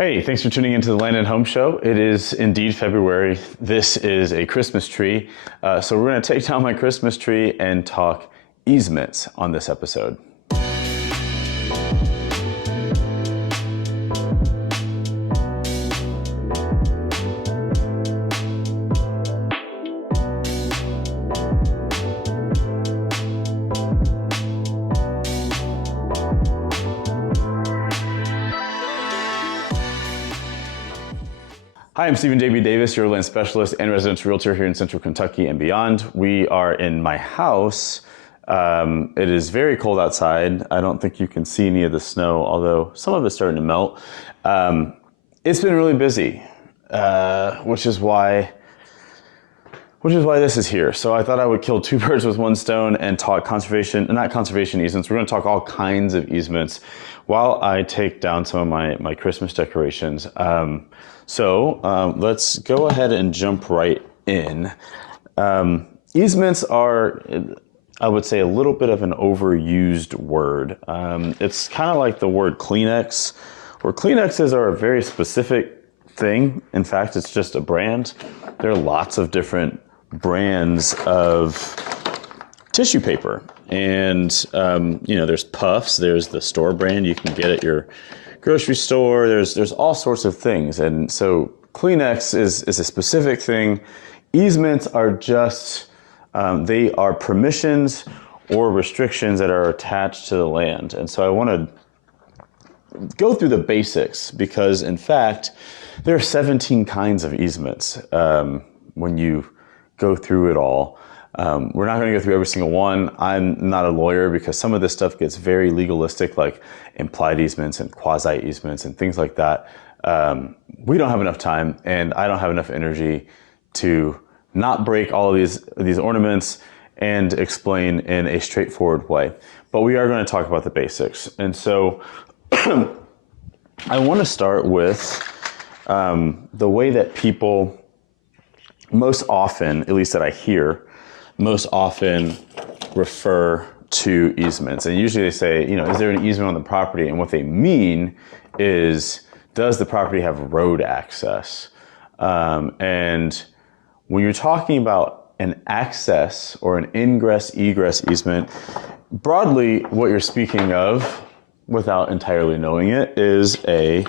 Hey, thanks for tuning into the Land and Home Show. It is indeed February. This is a Christmas tree. So we're going to take down my Christmas tree and talk easements on this episode. Hi, I'm Stephen J.B. Davis, your land specialist and residential realtor here in Central Kentucky and beyond. We are in my house. It is very cold outside. I don't think you can see any of the snow, although some of it's starting to melt. It's been really busy, which is why this is here. So I thought I would kill two birds with one stone and talk not conservation easements. We're going to talk all kinds of easements while I take down some of my Christmas decorations. So let's go ahead and jump right in. Easements are, I would say, a little bit of an overused word. It's kind of like the word Kleenex, where Kleenexes are a very specific thing. In fact, it's just a brand. There are lots of different brands of tissue paper. And, there's Puffs, there's the store brand you can get at your grocery store. There's all sorts of things. And so Kleenex is a specific thing. Easements are just, they are permissions or restrictions that are attached to the land. And so I want to go through the basics because, in fact, there are 17 kinds of easements when you go through it all. We're not going to go through every single one. I'm not a lawyer because some of this stuff gets very legalistic, like implied easements and quasi easements and things like that. We don't have enough time, and I don't have enough energy to not break all of these ornaments and explain in a straightforward way. But we are going to talk about the basics. And so I want to start with the way that people most often, at least that I hear, most often refer to easements. And usually they say, is there an easement on the property? And what they mean is, does the property have road access? And when you're talking about an access or an ingress-egress easement, broadly what you're speaking of, without entirely knowing it, is a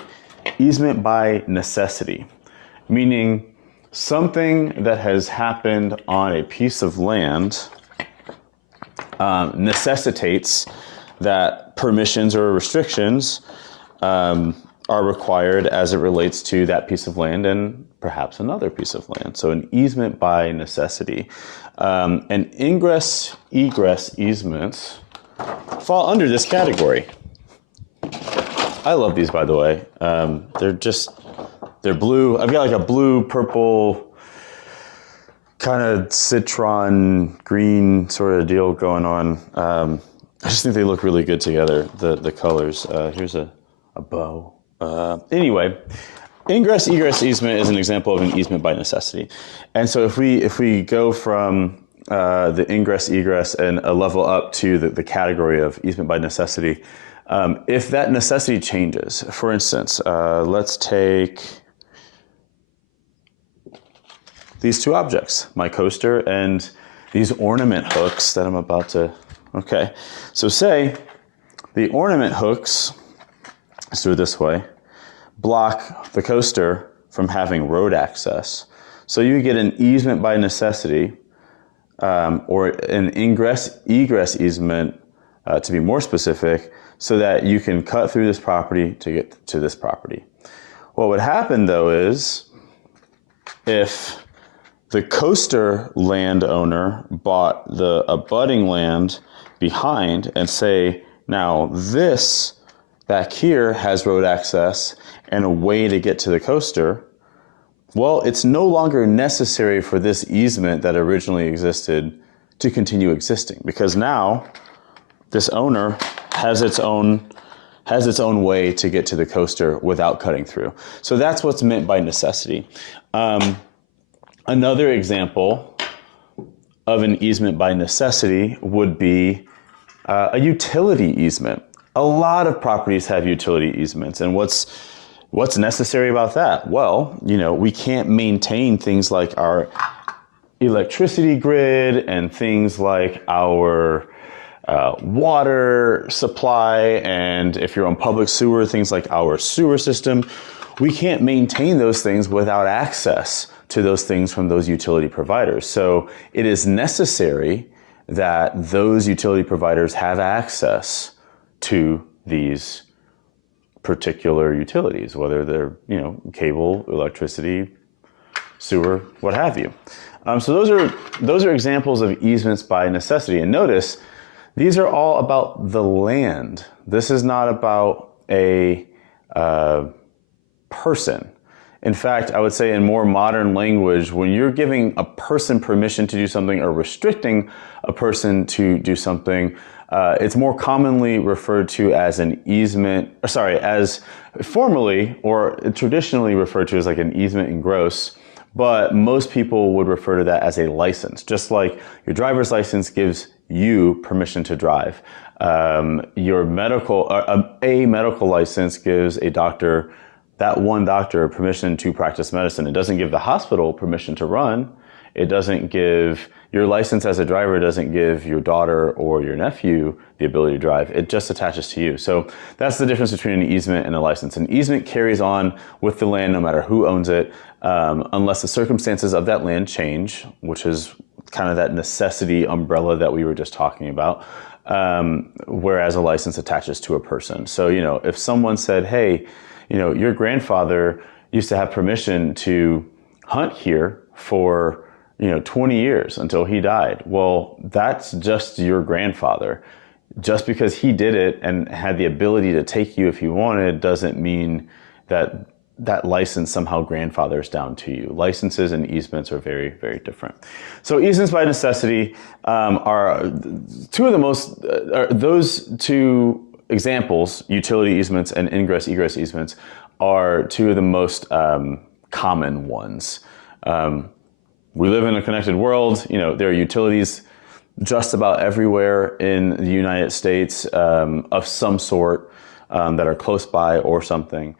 easement by necessity, meaning something that has happened on a piece of land necessitates that permissions or restrictions are required as it relates to that piece of land and perhaps another piece of land. So an easement by necessity. And ingress-egress easements fall under this category. I love these, by the way. They're blue. I've got like a blue, purple, kind of citron green sort of deal going on. I just think they look really good together, the colors. Here's a bow. Anyway, ingress-egress easement is an example of an easement by necessity. And so if we go from the ingress-egress and a level up to the category of easement by necessity, if that necessity changes, for instance, let's take these two objects, my coaster and these ornament hooks that I'm about to, okay. So say the ornament hooks, let's do it this way, block the coaster from having road access. So you get an easement by necessity, or an ingress-egress easement, to be more specific, so that you can cut through this property to get to this property. What would happen though is, if the coaster landowner bought the abutting land behind and say, now this back here has road access and a way to get to the coaster, well, it's no longer necessary for this easement that originally existed to continue existing, because now this owner has its own way to get to the coaster without cutting through. So that's what's meant by necessity. Another example of an easement by necessity would be a utility easement. A lot of properties have utility easements, and what's What's necessary about that? Well, we can't maintain things like our electricity grid and things like our water supply, and if you're on public sewer, things like our sewer system. We can't maintain those things without access to those things from those utility providers. So it is necessary that those utility providers have access to these particular utilities, whether they're, cable, electricity, sewer, what have you. So those are examples of easements by necessity. And notice, these are all about the land. This is not about a person. In fact, I would say in more modern language, when you're giving a person permission to do something or restricting a person to do something, it's more commonly referred to as an easement, as formally or traditionally referred to as like an easement in gross, but most people would refer to that as a license. Just like your driver's license gives you permission to drive. Your a medical license gives that one doctor permission to practice medicine. It doesn't give the hospital permission to run. It doesn't give your license as a driver, doesn't give your daughter or your nephew the ability to drive. It just attaches to you. So that's the difference between an easement and a license. An easement carries on with the land no matter who owns it, unless the circumstances of that land change, which is kind of that necessity umbrella that we were just talking about, whereas a license attaches to a person. So, if someone said, hey, your grandfather used to have permission to hunt here for 20 years until he died. Well, that's just your grandfather. Just because he did it and had the ability to take you if he wanted doesn't mean that that license somehow grandfathers down to you. Licenses and easements are very, very different. So easements by necessity are two of the most, those two examples, utility easements and ingress-egress easements, are two of the most common ones. We live in a connected world. There are utilities just about everywhere in the United States of some sort that are close by or something.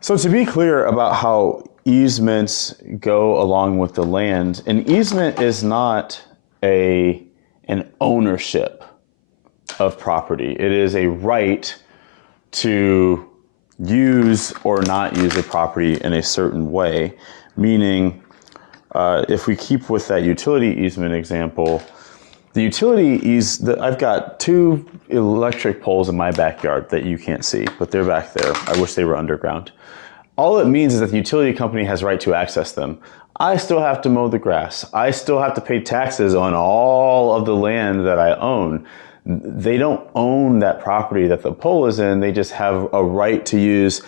So to be clear about how easements go along with the land, an easement is not an ownership of property. It is a right to use or not use a property in a certain way, meaning if we keep with that utility easement example, I've got two electric poles in my backyard that you can't see, but they're back there. I wish they were underground. All it means is that the utility company has right to access them. I still have to mow the grass. I still have to pay taxes on all of the land that I own. They don't own that property that the pole is in. They just have a right to use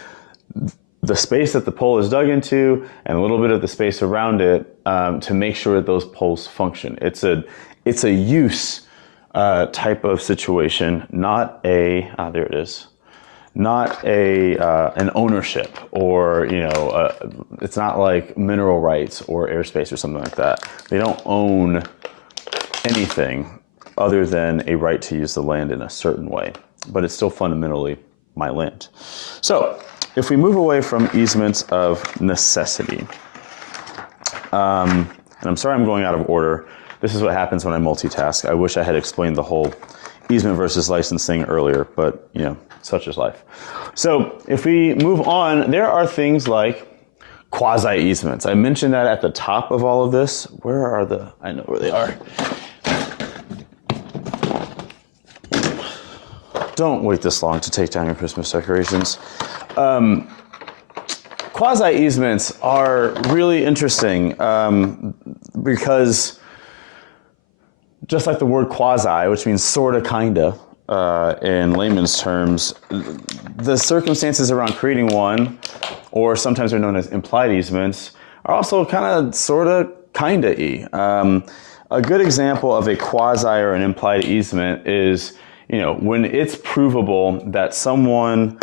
the space that the pole is dug into and a little bit of the space around it to make sure that those poles function. It's a use type of situation, not a there it is, not an ownership or it's not like mineral rights or airspace or something like that. They don't own anything other than a right to use the land in a certain way, but it's still fundamentally my land. So if we move away from easements of necessity, and I'm sorry I'm going out of order. This is what happens when I multitask. I wish I had explained the whole easement versus license thing earlier, but such is life. So if we move on, there are things like quasi easements. I mentioned that at the top of all of this. I know where they are. Don't wait this long to take down your Christmas decorations. Quasi easements are really interesting because just like the word quasi, which means sorta, kinda, in layman's terms, the circumstances around creating one, or sometimes they're known as implied easements, are also kind of sorta, kinda-y. A good example of a quasi or an implied easement is, when it's provable that someone,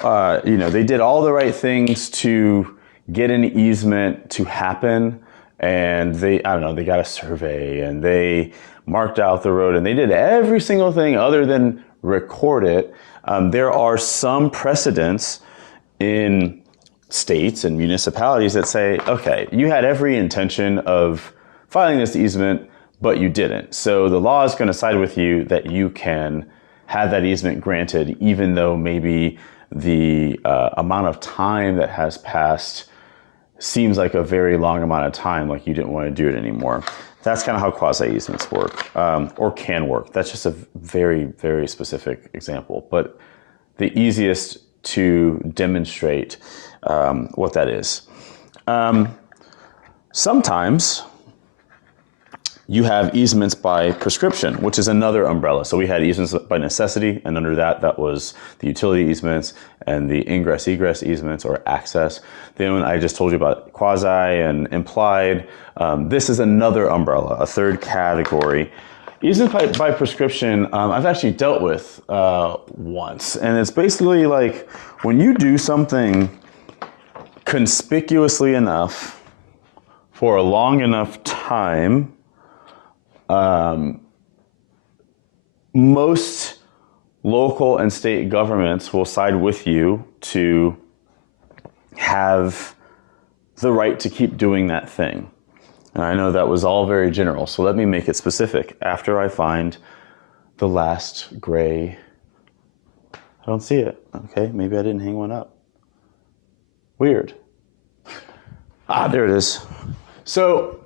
they did all the right things to get an easement to happen, and they got a survey and they marked out the road and they did every single thing other than record it. There are some precedents in states and municipalities that say, okay, you had every intention of filing this easement, but you didn't. So the law is going to side with you that you can have that easement granted, even though maybe the amount of time that has passed seems like a very long amount of time, like you didn't want to do it anymore. That's kind of how quasi easements work, or can work. That's just a very, very specific example, but the easiest to demonstrate what that is. Sometimes you have easements by prescription, which is another umbrella. So we had easements by necessity, and under that was the utility easements and the ingress-egress easements or access. Then when I just told you about quasi and implied, this is another umbrella, a third category. Easements by prescription, I've actually dealt with once, and it's basically like when you do something conspicuously enough for a long enough time, most local and state governments will side with you to have the right to keep doing that thing. And I know that was all very general, so let me make it specific. After I find the last gray, I don't see it. Okay, maybe I didn't hang one up. Weird. There it is. So,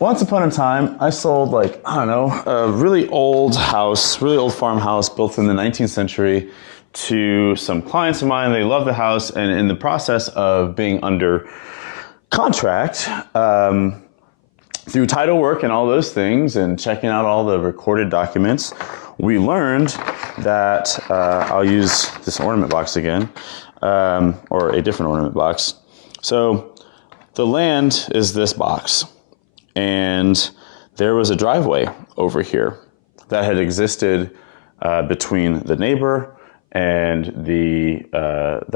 once upon a time, I sold a really old house, really old farmhouse built in the 19th century to some clients of mine. They loved the house, and in the process of being under contract, through title work and all those things and checking out all the recorded documents, we learned that, I'll use this ornament box again, or a different ornament box. So the land is this box. And there was a driveway over here that had existed between the neighbor and the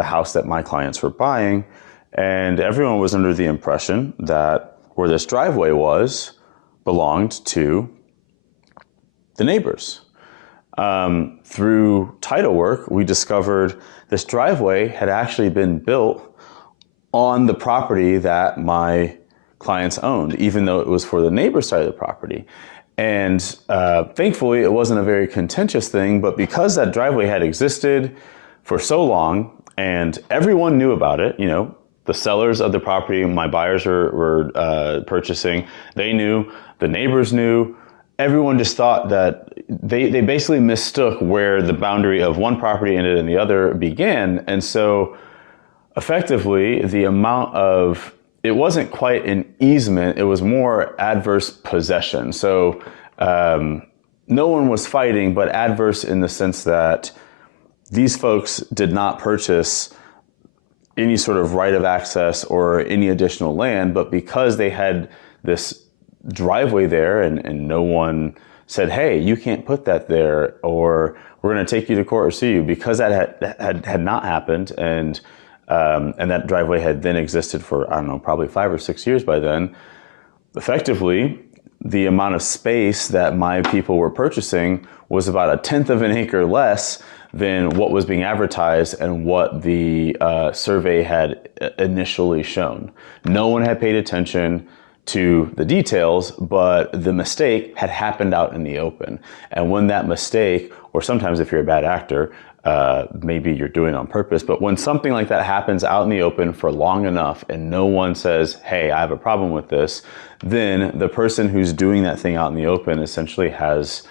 house that my clients were buying, and everyone was under the impression that where this driveway was belonged to the neighbors. Through title work, we discovered this driveway had actually been built on the property that my clients owned, even though it was for the neighbor's side of the property. And thankfully, it wasn't a very contentious thing, but because that driveway had existed for so long and everyone knew about it, you know, the sellers of the property my buyers were purchasing, they knew, the neighbors knew, everyone just thought that they basically mistook where the boundary of one property ended and the other began. And so effectively, the amount of, it wasn't quite an easement, it was more adverse possession. So no one was fighting, but adverse in the sense that these folks did not purchase any sort of right of access or any additional land, but because they had this driveway there and no one said, hey, you can't put that there, or we're going to take you to court or sue you, because that had not happened, and that driveway had then existed for, I don't know, probably 5 or 6 years by then. Effectively, the amount of space that my people were purchasing was about 1/10 of an acre less than what was being advertised and what the survey had initially shown. No one had paid attention to the details, but the mistake had happened out in the open. And when that mistake, or sometimes if you're a bad actor, maybe you're doing it on purpose, but when something like that happens out in the open for long enough and no one says, hey, I have a problem with this, then the person who's doing that thing out in the open essentially has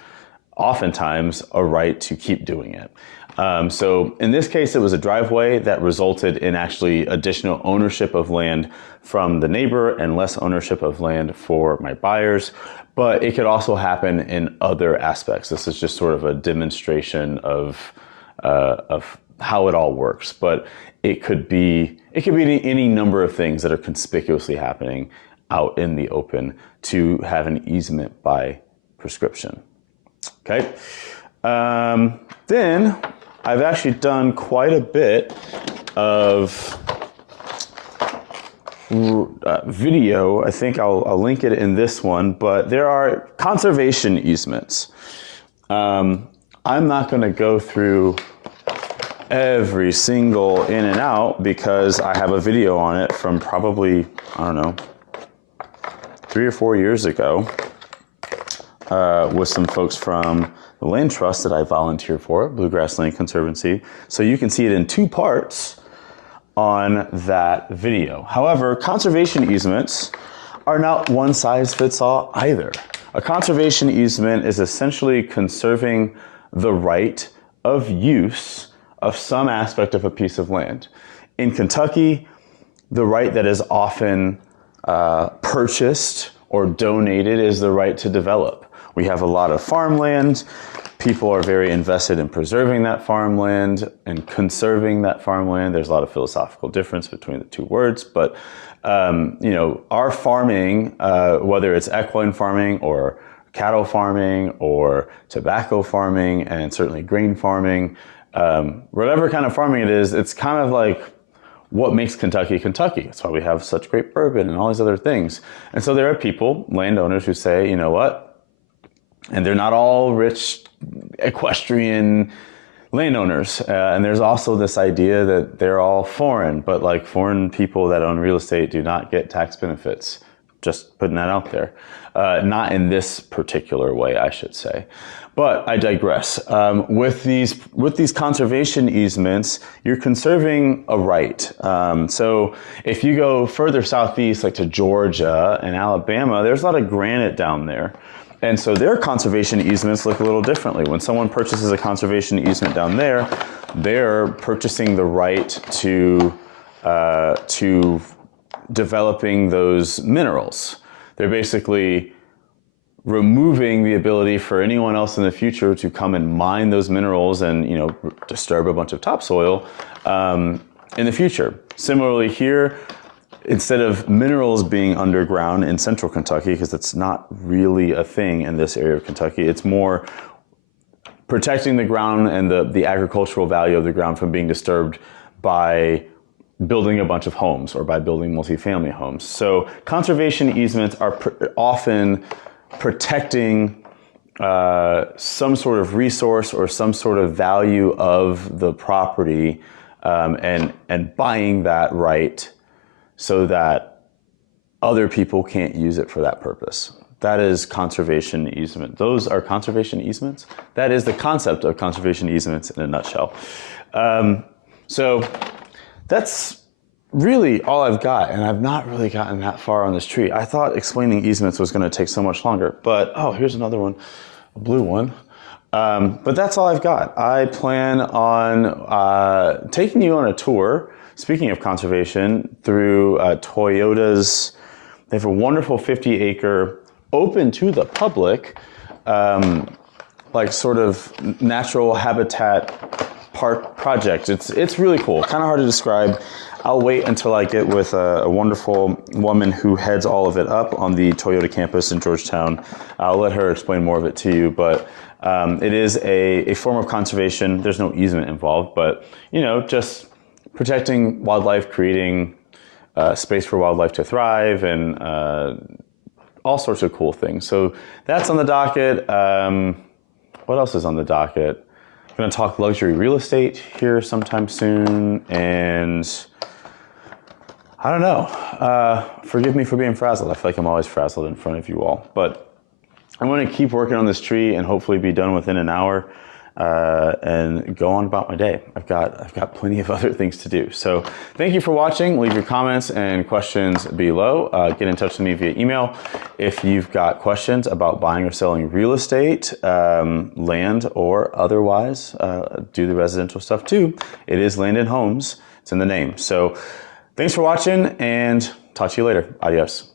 oftentimes a right to keep doing it. So in this case, it was a driveway that resulted in actually additional ownership of land from the neighbor and less ownership of land for my buyers. But it could also happen in other aspects. This is just sort of a demonstration of how it all works. But it could be any number of things that are conspicuously happening out in the open to have an easement by prescription. Okay. Then I've actually done quite a bit of video. I think I'll link it in this one, but there are conservation easements. I'm not going to go through every single in and out because I have a video on it from probably, I don't know, 3 or 4 years ago with some folks from the land trust that I volunteer for, Bluegrass Land Conservancy. So you can see it in 2 parts on that video. However, conservation easements are not one size fits all either. A conservation easement is essentially conserving the right of use of some aspect of a piece of land. In Kentucky, the right that is often purchased or donated is the right to develop. We have a lot of farmland. People are very invested in preserving that farmland and conserving that farmland. There's a lot of philosophical difference between the 2 words, but you know, our farming, whether it's equine farming or cattle farming or tobacco farming and certainly grain farming, whatever kind of farming it is, it's kind of like what makes Kentucky Kentucky. That's why we have such great bourbon and all these other things. And so there are people, landowners, who say, you know what? And they're not all rich equestrian landowners. And there's also this idea that they're all foreign, but like foreign people that own real estate do not get tax benefits. Just putting that out there. Not in this particular way, I should say. But I digress. With these conservation easements, you're conserving a right. So if you go further southeast, like to Georgia and Alabama, there's a lot of granite down there. And so their conservation easements look a little differently. When someone purchases a conservation easement down there, they're purchasing the right to developing those minerals. They're basically removing the ability for anyone else in the future to come and mine those minerals and, you know, disturb a bunch of topsoil in the future. Similarly here, instead of minerals being underground in central Kentucky, because it's not really a thing in this area of Kentucky, it's more protecting the ground and the agricultural value of the ground from being disturbed by building a bunch of homes or by building multifamily homes. So conservation easements are often protecting some sort of resource or some sort of value of the property and buying that right so that other people can't use it for that purpose. That is conservation easement. Those are conservation easements. That is the concept of conservation easements in a nutshell. So that's really all I've got, and I've not really gotten that far on this tree. I thought explaining easements was going to take so much longer, but oh, here's another one, a blue one. But that's all I've got. I plan on taking you on a tour, speaking of conservation, through Toyota's. They have a wonderful 50-acre, open to the public, like sort of natural habitat park project. It's really cool, kind of hard to describe. I'll wait until I get with a wonderful woman who heads all of it up on the Toyota campus in Georgetown. I'll let her explain more of it to you, but it is a form of conservation. There's no easement involved, but you know, just protecting wildlife, creating space for wildlife to thrive, and all sorts of cool things. So that's on the docket. What else is on the docket? I'm going to talk luxury real estate here sometime soon, and I don't know. Forgive me for being frazzled. I feel like I'm always frazzled in front of you all, but I'm going to keep working on this tree and hopefully be done within an hour and go on about my day. I've got plenty of other things to do. So thank you for watching. Leave your comments and questions below. Get in touch with me via email if you've got questions about buying or selling real estate, land or otherwise. Do the residential stuff too. It is Land and Homes. It's in the name. So thanks for watching and talk to you later. Adios.